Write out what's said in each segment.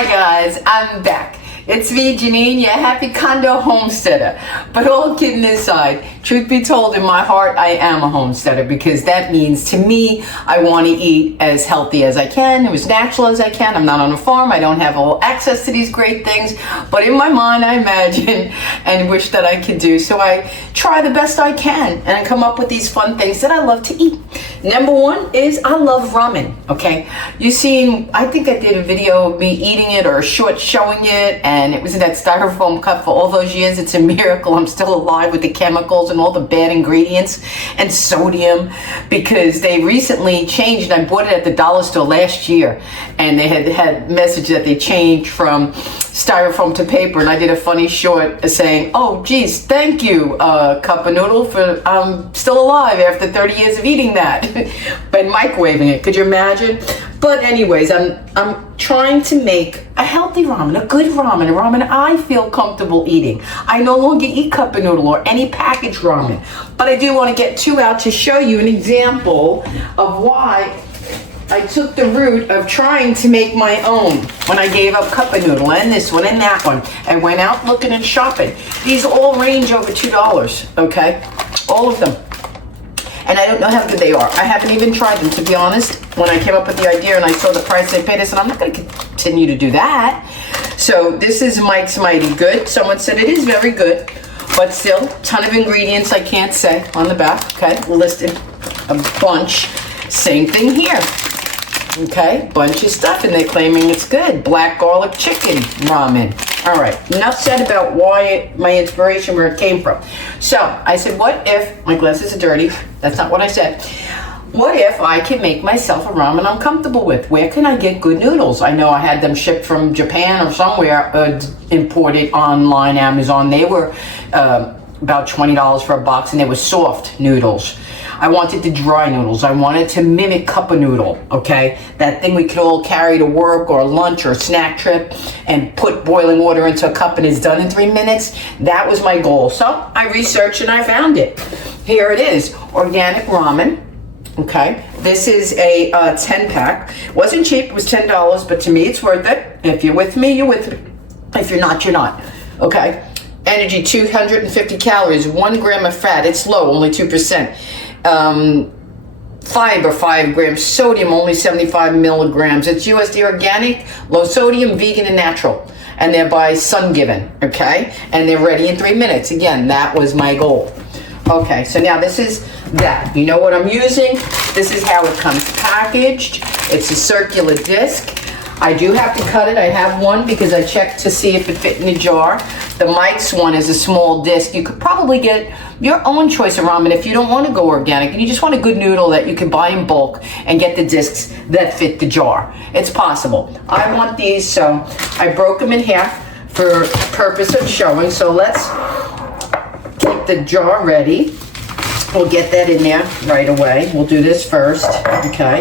Hi guys, I'm back. It's me, Jeanine, your happy condo homesteader. But all kidding aside, truth be told, in my heart, I am a homesteader because that means to me, I want to eat as healthy as I can, as natural as I can. I'm not on a farm. I don't have all access to these great things. But in my mind, I imagine and wish that I could do. So I try the best I can and I come up with these fun things that I love to eat. Number one is I love ramen, okay? You seen, I think I did a video of me eating it or a short showing it, and it was in that styrofoam cup for all those years. It's a miracle I'm still alive with the chemicals and all the bad ingredients and sodium, because they recently changed. I bought it at the dollar store last year, and they had message that they changed from styrofoam to paper, and I did a funny short saying, oh geez, thank you, cup of noodle, for I'm still alive after 30 years of eating that. By microwaving it, could you imagine? But anyways, I'm trying to make a healthy ramen, a good ramen, a ramen I feel comfortable eating. I no longer eat cup of noodle or any packaged ramen, but I do want to get two out to show you an example of why I took the route of trying to make my own when I gave up cup of noodle and this one and that one. I went out looking and shopping. These all range over $2, okay? All of them. And I don't know how good they are. I haven't even tried them, to be honest. When I came up with the idea and I saw the price they paid, I said, I'm not going to continue to do that. So this is Mike's Mighty Good. Someone said it is very good, but still, ton of ingredients I can't say on the back, okay? Listed a bunch. Same thing here. Okay, bunch of stuff, and they're claiming it's good. Black garlic chicken ramen. All right, enough said about why my inspiration, where it came from. So I said, what if, my glasses are dirty, that's not what I said. What if I could make myself a ramen I'm comfortable with? Where can I get good noodles? I know I had them shipped from Japan or somewhere, imported online, Amazon. They were about $20 for a box, and they were soft noodles. I wanted the dry noodles. I wanted to mimic cup of noodle, okay? That thing we could all carry to work or lunch or snack trip and put boiling water into a cup and it's done in 3 minutes. That was my goal. So I researched and I found it. Here it is, organic ramen, okay? This is a 10-pack. Wasn't cheap, it was $10, but to me it's worth it. If you're with me, you're with me. If you're not, you're not, okay? Energy, 250 calories, 1 gram of fat. It's low, only 2%. Fiber, 5 grams. Sodium, only 75 milligrams. It's USD organic, low sodium, vegan, and natural. And they're by Sun Given, okay? And they're ready in 3 minutes. Again, that was my goal. Okay, so now this is that. You know what I'm using? This is how it comes packaged. It's a circular disc. I do have to cut it. I have one because I checked to see if it fit in the jar. The Mike's one is a small disc. You could probably get your own choice of ramen if you don't want to go organic and you just want a good noodle that you can buy in bulk and get the discs that fit the jar. It's possible. I want these, so I broke them in half for purpose of showing. So let's get the jar ready. We'll get that in there right away. We'll do this first, okay?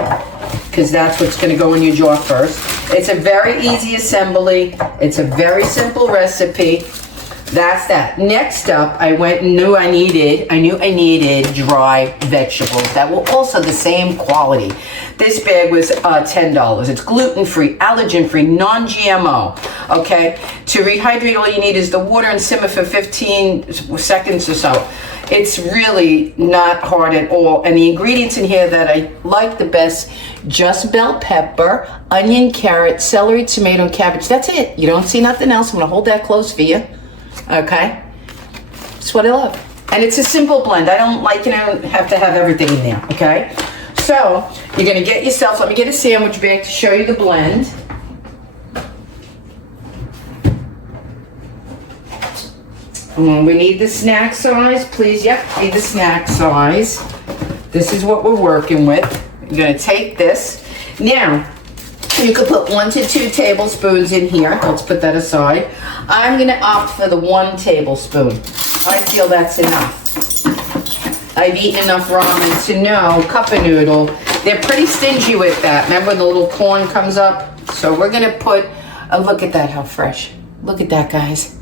Because that's what's going to go in your jar first. It's a very easy assembly. It's a very simple recipe. That's that. Next up, I went and knew I needed dry vegetables that were also the same quality. This bag was $10. It's gluten-free, allergen-free, non-GMO, okay? To rehydrate, all you need is the water and simmer for 15 seconds or so. It's really not hard at all. And the ingredients in here that I like the best, just bell pepper, onion, carrot, celery, tomato, cabbage. That's it. You don't see nothing else. I'm gonna hold that close for you. Okay? That's what I love. And it's a simple blend. I don't have to have everything in there, okay? So, you're gonna get yourself, let me get a sandwich bag to show you the blend. We need the snack size, please. Yep, need the snack size. This is what we're working with. You're gonna take this. Now, you could put 1 to 2 tablespoons in here. Let's put that aside. I'm gonna opt for the 1 tablespoon. I feel that's enough. I've eaten enough ramen to know, cup of noodle, they're pretty stingy with that. Remember the little corn comes up? So we're gonna put, look at that, how fresh. Look at that, guys.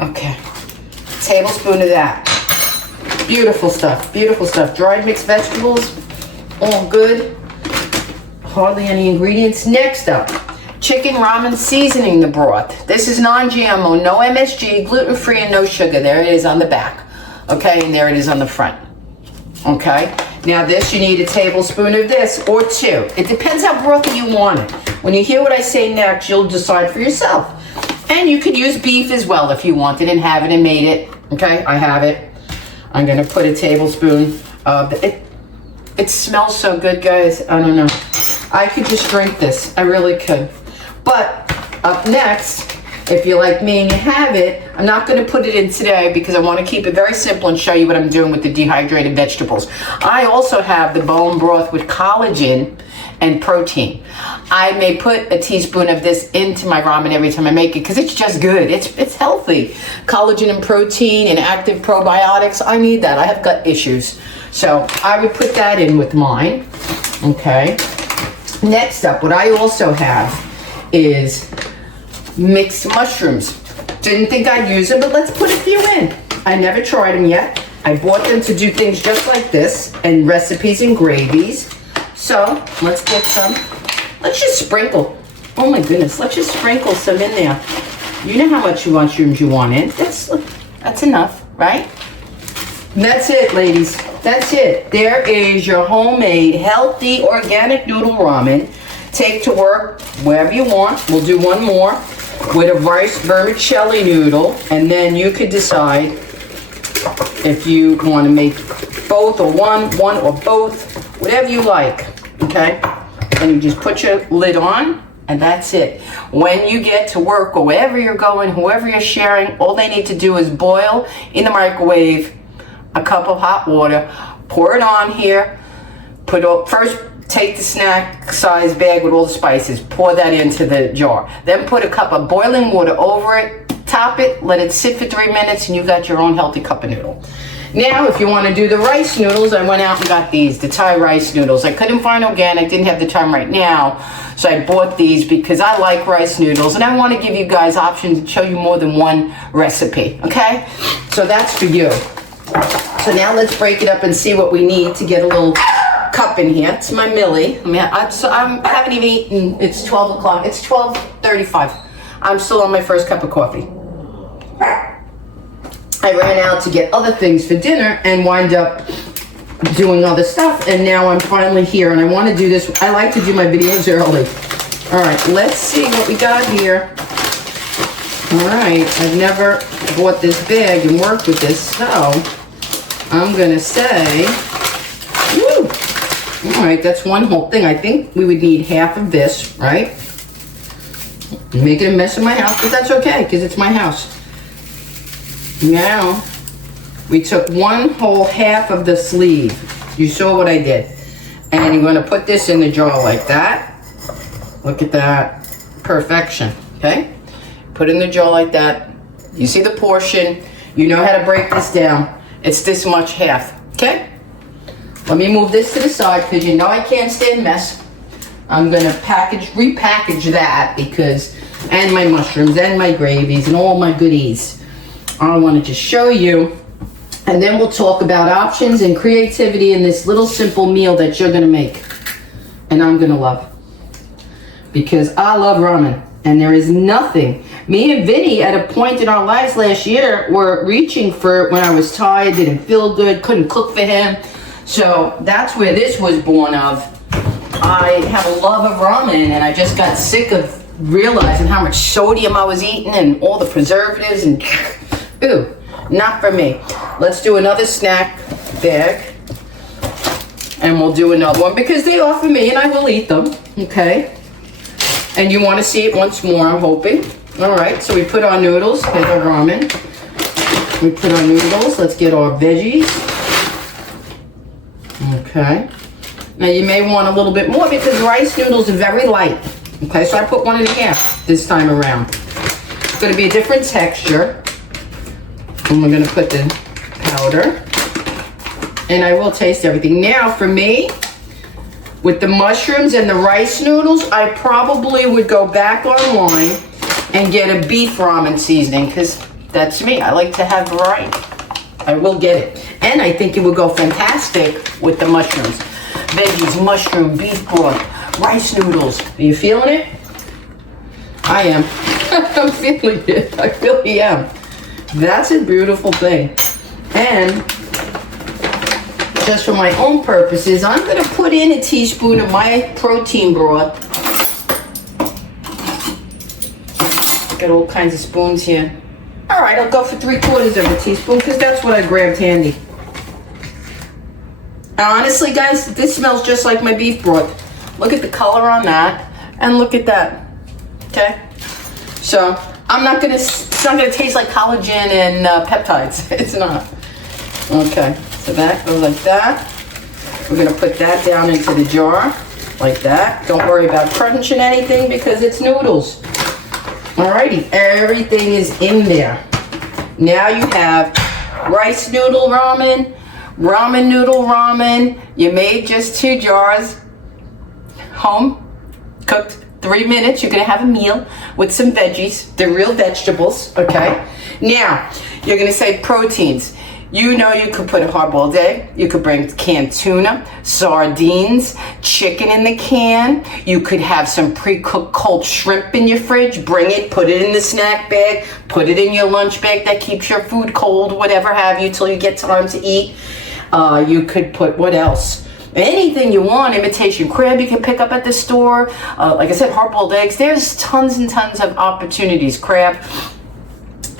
Okay. Tablespoon of that. Beautiful stuff, beautiful stuff. Dried mixed vegetables, all good. Hardly any ingredients. Next up, chicken ramen seasoning the broth. This is non-GMO, no MSG, gluten-free, and no sugar. There it is on the back. Okay, and there it is on the front. Okay, now this, you need a tablespoon of this or 2. It depends how brothy you want it. When you hear what I say next, you'll decide for yourself. And you could use beef as well if you wanted and have it and made it. Okay, I have it. I'm gonna put a tablespoon of it. It smells so good, guys. I don't know. I could just drink this. I really could. But up next, if you're like me and you have it, I'm not going to put it in today because I want to keep it very simple and show you what I'm doing with the dehydrated vegetables. I also have the bone broth with collagen and protein. I may put a teaspoon of this into my ramen every time I make it because it's just good. It's healthy. Collagen and protein and active probiotics. I need that. I have gut issues. So I would put that in with mine. Okay. Next up, what I also have is mixed mushrooms. Didn't think I'd use them, but let's put a few in. I never tried them yet. I bought them to do things just like this and recipes and gravies. So let's get some. Let's just sprinkle. Oh my goodness, let's just sprinkle some in there. You know how much mushrooms you want in. That's enough, right? And that's it, ladies. That's it. There is your homemade, healthy, organic noodle ramen. Take to work wherever you want. We'll do one more with a rice vermicelli noodle, and then you could decide if you want to make both or one or both, whatever you like. Okay, and you just put your lid on, and that's it. When you get to work or wherever you're going, whoever you're sharing, all they need to do is boil in the microwave a cup of hot water, pour it on here, first take the snack size bag with all the spices, pour that into the jar. Then put a cup of boiling water over it, top it, let it sit for 3 minutes, and you got your own healthy cup of noodle. Now, if you want to do the rice noodles, I went out and got these, the Thai rice noodles. I couldn't find organic, didn't have the time right now, so I bought these because I like rice noodles, and I want to give you guys options and show you more than one recipe, okay? So that's for you. So now let's break it up and see what we need to get a little cup in here. It's my Millie. I haven't even eaten. It's 12 o'clock. It's 12:35. I'm still on my first cup of coffee. I ran out to get other things for dinner and wind up doing other stuff, and now I'm finally here, and I want to do this. I like to do my videos early. All right, let's see what we got here. All right, I've never bought this bag and worked with this, so I'm gonna say, woo! All right, that's one whole thing. I think we would need half of this, right? Make it a mess in my house, but that's okay, because it's my house. Now, we took one whole half of the sleeve. You saw what I did. And you're gonna put this in the jar like that. Look at that, perfection, okay? Put it in the jar like that. You see the portion. You know how to break this down. It's this much half, okay? Let me move this to the side because you know I can't stand mess. I'm gonna repackage that because, and my mushrooms and my gravies and all my goodies. I want to just show you, and then we'll talk about options and creativity in this little simple meal that you're gonna make, and I'm gonna love, because I love ramen, and there is nothing. Me and Vinny, at a point in our lives last year, were reaching for it when I was tired, didn't feel good, couldn't cook for him. So that's where this was born of. I have a love of ramen, and I just got sick of realizing how much sodium I was eating and all the preservatives, and ooh, not for me. Let's do another snack bag, and we'll do another one because they offer me and I will eat them, okay? And you want to see it once more, I'm hoping. All right, so we put our noodles, here's our ramen. We put our noodles, let's get our veggies. Okay. Now you may want a little bit more because rice noodles are very light. Okay, so I put 1.5 this time around. It's gonna be a different texture. And we're gonna put the powder. And I will taste everything. Now for me, with the mushrooms and the rice noodles, I probably would go back online and get a beef ramen seasoning because that's me. I like to have variety. I will get it. And I think it would go fantastic with the mushrooms. Veggies, mushroom, beef broth, rice noodles. Are you feeling it? I am. I'm feeling it. I really am. That's a beautiful thing. And just for my own purposes, I'm going to put in a teaspoon of my protein broth. Got all kinds of spoons here. All right, I'll go for 3/4 of a teaspoon because that's what I grabbed handy. And honestly, guys, this smells just like my beef broth. Look at the color on that, and look at that. Okay, so I'm not gonna. It's not gonna taste like collagen and peptides. It's not. Okay, so that goes like that. We're gonna put that down into the jar like that. Don't worry about crunching anything because it's noodles. Alrighty, everything is in there. Now you have rice noodle ramen, ramen noodle ramen. You made just 2 jars. Home cooked 3 minutes. You're gonna have a meal with some veggies. They're real vegetables, okay? Now, you're gonna say proteins. You know you could put a hard-boiled egg. You could bring canned tuna, sardines, chicken in the can. You could have some pre-cooked cold shrimp in your fridge. Bring it, put it in the snack bag, put it in your lunch bag that keeps your food cold, whatever have you, till you get time to eat. You could put, what else? Anything you want. Imitation crab you can pick up at the store. Like I said, hard-boiled eggs. There's tons and tons of opportunities. Crab.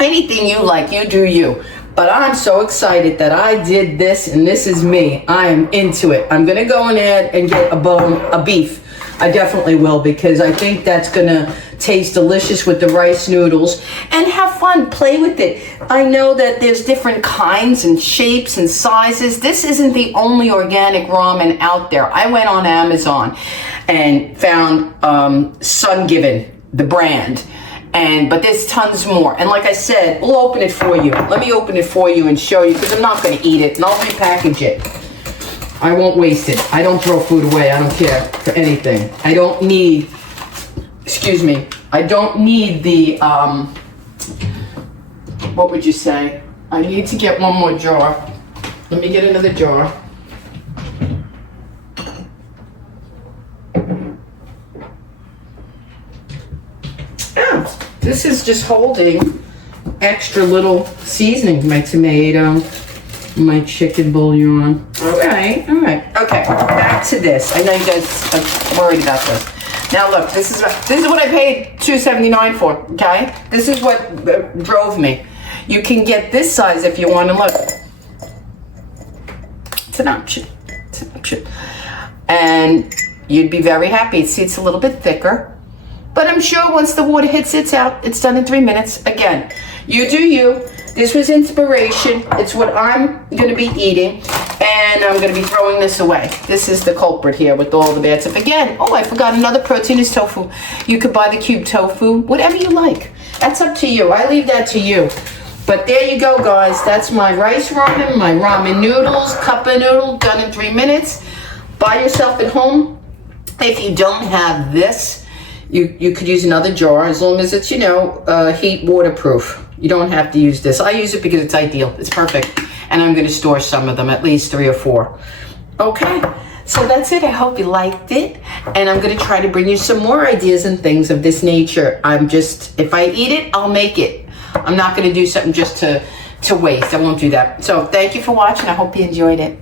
Anything you like, you do you. But I'm so excited that I did this, and this is me. I am into it. I'm gonna go in there and get a bone of beef. I definitely will, because I think that's gonna taste delicious with the rice noodles. And have fun, play with it. I know that there's different kinds and shapes and sizes. This isn't the only organic ramen out there. I went on Amazon and found Sun Given, the brand. But there's tons more. And like I said, we'll open it for you. Let me open it for you and show you, because I'm not going to eat it, and I'll repackage it. I won't waste it. I don't throw food away. I don't care for anything. I don't need, excuse me, I don't need the, what would you say? I need to get one more jar. Let me get another jar. This is just holding extra little seasoning, my tomato, my chicken bouillon. All right. Okay, back to this. I know you guys are worried about this. Now look, this is what I paid $2.79 for, okay? This is what drove me. You can get this size if you want to look. It's an option. It's an option. And you'd be very happy. See, it's a little bit thicker. But I'm sure once the water hits, it's out. It's done in 3 minutes. Again, you do you. This was inspiration. It's what I'm going to be eating. And I'm going to be throwing this away. This is the culprit here with all the bad stuff. Again, oh, I forgot another protein is tofu. You could buy the cube tofu, whatever you like. That's up to you. I leave that to you. But there you go, guys. That's my rice ramen, my ramen noodles, cup of noodle, done in 3 minutes. Buy yourself at home. If you don't have this, you could use another jar, as long as it's, heat waterproof. You don't have to use this. I use it because it's ideal. It's perfect. And I'm going to store some of them, at least 3 or 4. Okay, so that's it. I hope you liked it. And I'm going to try to bring you some more ideas and things of this nature. If I eat it, I'll make it. I'm not going to do something just to waste. I won't do that. So thank you for watching. I hope you enjoyed it.